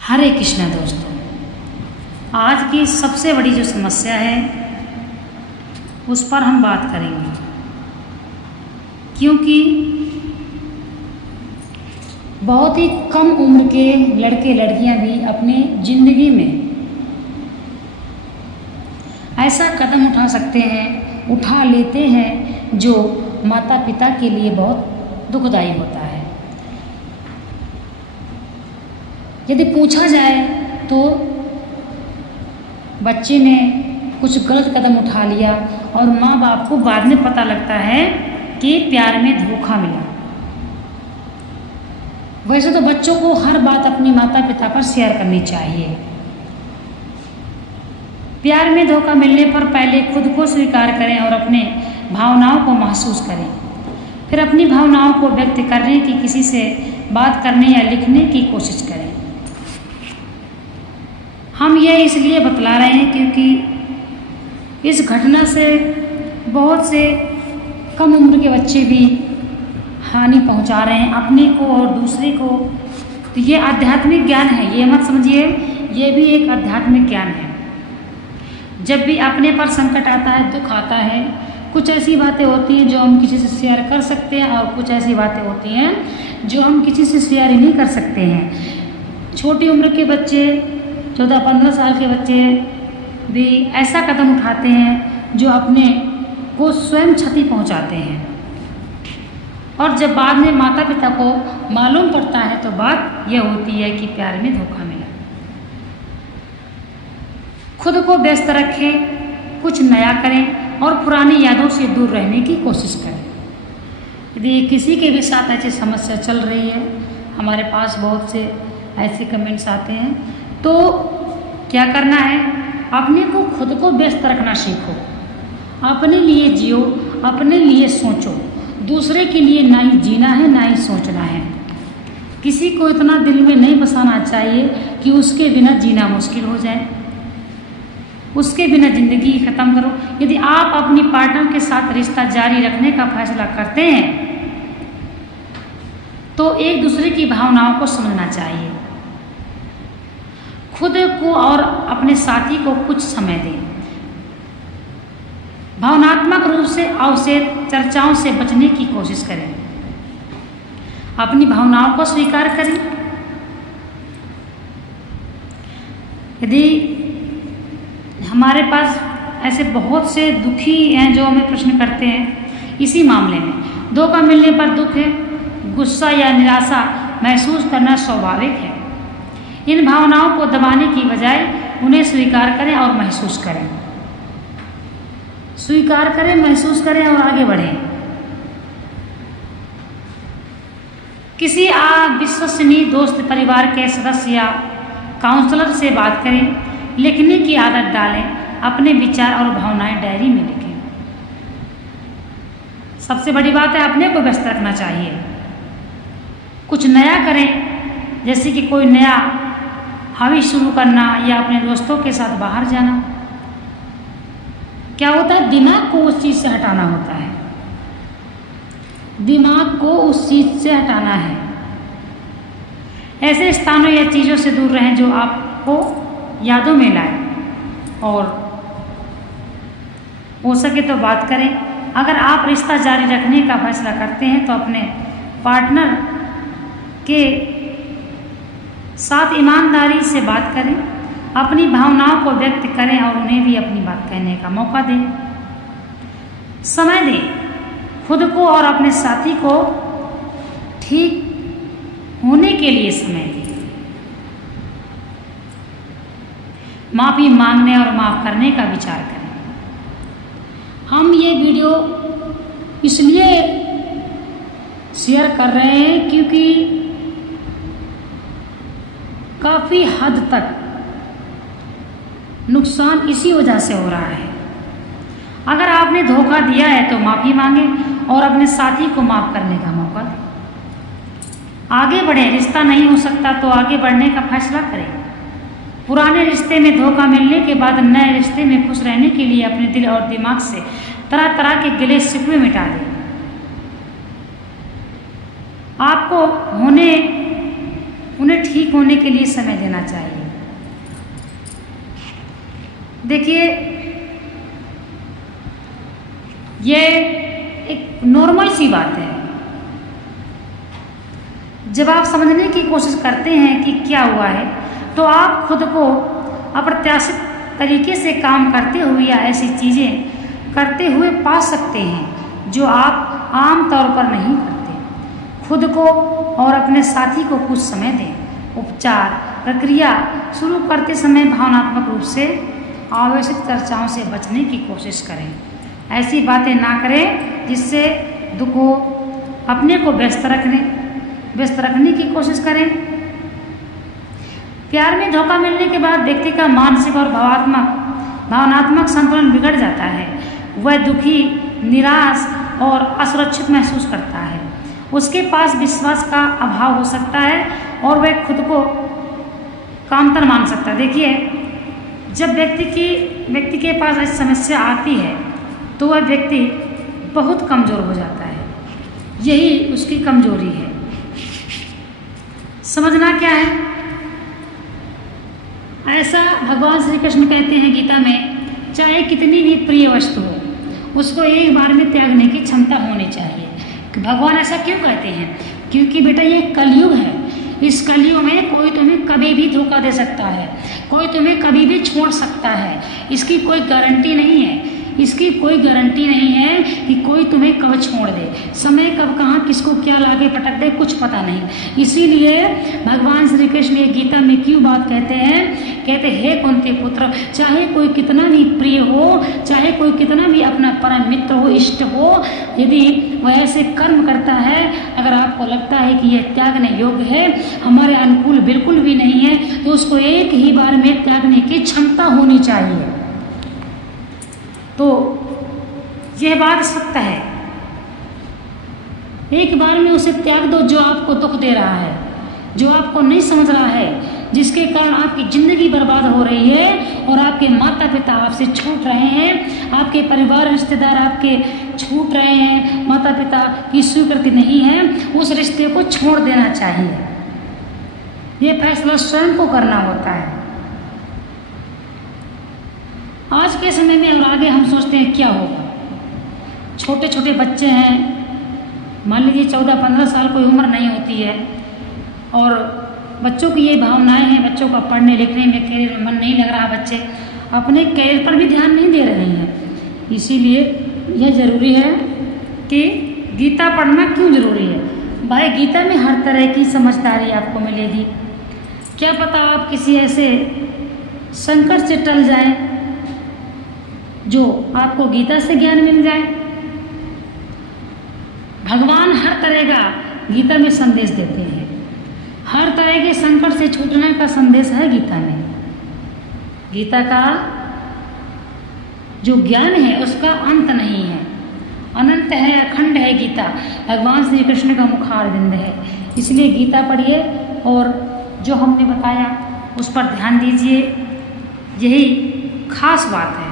हरे कृष्णा दोस्तों, आज की सबसे बड़ी जो समस्या है उस पर हम बात करेंगे, क्योंकि बहुत ही कम उम्र के लड़के लड़कियां भी अपनी ज़िंदगी में ऐसा कदम उठा सकते हैं, उठा लेते हैं जो माता पिता के लिए बहुत दुखदायी होता है। यदि पूछा जाए तो बच्चे ने कुछ गलत कदम उठा लिया और माँ बाप को बाद में पता लगता है कि प्यार में धोखा मिला। वैसे तो बच्चों को हर बात अपनी माता पिता पर शेयर करनी चाहिए। प्यार में धोखा मिलने पर पहले खुद को स्वीकार करें और अपने भावनाओं को महसूस करें, फिर अपनी भावनाओं को व्यक्त करने की किसी से बात करने या लिखने की कोशिश करें। हम यह इसलिए बतला रहे हैं क्योंकि इस घटना से बहुत से कम उम्र के बच्चे भी हानि पहुंचा रहे हैं अपने को और दूसरे को। तो ये आध्यात्मिक ज्ञान है, ये मत समझिए, ये भी एक आध्यात्मिक ज्ञान है। जब भी अपने पर संकट आता है, दुख आता है, कुछ ऐसी बातें होती हैं जो हम किसी से शेयर कर सकते हैं और कुछ ऐसी बातें होती हैं जो हम किसी से शेयर ही नहीं कर सकते हैं। छोटी उम्र के बच्चे, 14-15 साल के बच्चे भी ऐसा कदम उठाते हैं जो अपने को स्वयं क्षति पहुंचाते हैं, और जब बाद में माता पिता को मालूम पड़ता है तो बात यह होती है कि प्यार में धोखा मिला। खुद को व्यस्त रखें, कुछ नया करें और पुरानी यादों से दूर रहने की कोशिश करें। यदि किसी के भी साथ ऐसी समस्या चल रही है, हमारे पास बहुत से ऐसे कमेंट्स आते हैं, तो क्या करना है, अपने को खुद को व्यस्त रखना सीखो। अपने लिए जियो, अपने लिए सोचो। दूसरे के लिए ना ही जीना है ना ही सोचना है। किसी को इतना दिल में नहीं बसाना चाहिए कि उसके बिना जीना मुश्किल हो जाए, उसके बिना ज़िंदगी ख़त्म करो। यदि आप अपनी पार्टनर के साथ रिश्ता जारी रखने का फैसला करते हैं तो एक दूसरे की भावनाओं को समझना चाहिए। खुद को और अपने साथी को कुछ समय दें। भावनात्मक रूप से अवसेद चर्चाओं से बचने की कोशिश करें। अपनी भावनाओं को स्वीकार करें। यदि हमारे पास ऐसे बहुत से दुखी हैं जो हमें प्रश्न करते हैं इसी मामले में, धोखा मिलने पर दुख है, गुस्सा या निराशा महसूस करना स्वाभाविक है। इन भावनाओं को दबाने की बजाय उन्हें स्वीकार करें और महसूस करें। स्वीकार करें, महसूस करें और आगे बढ़ें। किसी विश्वसनीय दोस्त, परिवार के सदस्य या काउंसलर से बात करें। लिखने की आदत डालें। अपने विचार और भावनाएं डायरी में लिखें। सबसे बड़ी बात है, अपने को व्यस्त रखना चाहिए। कुछ नया करें, जैसे कि कोई नया हॉबी शुरू करना या अपने दोस्तों के साथ बाहर जाना। क्या होता है, दिमाग को उस चीज़ से हटाना होता है। दिमाग को उस चीज़ से हटाना है। ऐसे स्थानों या चीज़ों से दूर रहें जो आपको यादों में लाए, और हो सके तो बात करें। अगर आप रिश्ता जारी रखने का फैसला करते हैं तो अपने पार्टनर के साथ ईमानदारी से बात करें। अपनी भावनाओं को व्यक्त करें और उन्हें भी अपनी बात कहने का मौका दें। समय दें। खुद को और अपने साथी को ठीक होने के लिए समय दें। माफ़ी मांगने और माफ़ करने का विचार करें। हम ये वीडियो इसलिए शेयर कर रहे हैं क्योंकि काफ़ी हद तक नुकसान इसी वजह से हो रहा है। अगर आपने धोखा दिया है तो माफ़ी मांगें और अपने साथी को माफ़ करने का मौका दें। आगे बढ़ें। रिश्ता नहीं हो सकता तो आगे बढ़ने का फैसला करें। पुराने रिश्ते में धोखा मिलने के बाद नए रिश्ते में खुश रहने के लिए अपने दिल और दिमाग से तरह तरह के गिले शिकवे मिटा दें। आपको होने उन्हें ठीक होने के लिए समय देना चाहिए। देखिए, ये एक नॉर्मल सी बात है। जब आप समझने की कोशिश करते हैं कि क्या हुआ है, तो आप खुद को अप्रत्याशित तरीके से काम करते हुए या ऐसी चीज़ें करते हुए पा सकते हैं जो आप आम तौर पर नहीं करते। खुद को और अपने साथी को कुछ समय दें। उपचार प्रक्रिया शुरू करते समय भावनात्मक रूप से आवश्यक चर्चाओं से बचने की कोशिश करें। ऐसी बातें ना करें जिससे दुख हो। अपने को व्यस्त रखने की कोशिश करें। प्यार में धोखा मिलने के बाद व्यक्ति का मानसिक और भावनात्मक संतुलन बिगड़ जाता है। वह दुखी, निराश और असुरक्षित महसूस करता है। उसके पास विश्वास का अभाव हो सकता है और वह खुद को कामतर मान सकता है। देखिए, जब व्यक्ति के पास ऐसी समस्या आती है तो वह व्यक्ति बहुत कमज़ोर हो जाता है। यही उसकी कमजोरी है। समझना क्या है? ऐसा भगवान श्री कृष्ण कहते हैं गीता में, चाहे कितनी भी प्रिय वस्तु हो, उसको एक बार में त्यागने की क्षमता होनी चाहिए। भगवान ऐसा क्यों कहते हैं? क्योंकि बेटा ये कलयुग है। इस कलयुग में कोई तुम्हें कभी भी धोखा दे सकता है, कोई तुम्हें कभी भी छोड़ सकता है। इसकी कोई गारंटी नहीं है। इसकी कोई गारंटी नहीं है कि कोई तुम्हें कब छोड़ दे। समय कब कहाँ किसको क्या लाके पटक दे, कुछ पता नहीं। इसीलिए भगवान श्री कृष्ण ये गीता में क्यों बात कहते हैं? कहते हे कुंती पुत्र, चाहे कोई कितना भी प्रिय हो, चाहे कोई कितना भी अपना परम मित्र हो, इष्ट हो, यदि वह ऐसे कर्म करता है, अगर आपको लगता है कि यह त्यागने योग्य है, हमारे अनुकूल बिल्कुल भी नहीं है, तो उसको एक ही बार में त्यागने की क्षमता होनी चाहिए। तो यह बात सत्य है। एक बार में उसे त्याग दो जो आपको दुख दे रहा है, जो आपको नहीं समझ रहा है, जिसके कारण आपकी ज़िंदगी बर्बाद हो रही है और आपके माता पिता आपसे छूट रहे हैं, आपके परिवार रिश्तेदार आपके छूट रहे हैं, माता पिता की स्वीकृति नहीं है। उस रिश्ते को छोड़ देना चाहिए। ये फैसला स्वयं को करना होता है। आज के समय में और आगे हम सोचते हैं क्या होगा। छोटे छोटे बच्चे हैं, मान लीजिए 14-15 साल कोई उम्र नहीं होती है, और बच्चों की ये भावनाएं हैं, बच्चों का पढ़ने लिखने में करियर में मन नहीं लग रहा, बच्चे अपने करियर पर भी ध्यान नहीं दे रहे हैं। इसीलिए यह ज़रूरी है कि गीता पढ़ना क्यों ज़रूरी है? भाई, गीता में हर तरह की समझदारी आपको मिलेगी। क्या पता आप किसी ऐसे संकट से टल जाएं जो आपको गीता से ज्ञान मिल जाए। भगवान हर तरह का गीता में संदेश देते हैं। हर तरह के संकट से छूटने का संदेश है गीता में। गीता का जो ज्ञान है उसका अंत नहीं है, अनंत है, अखंड है गीता। भगवान श्री कृष्ण का मुखारविंद है। इसलिए गीता पढ़िए और जो हमने बताया उस पर ध्यान दीजिए। यही खास बात है।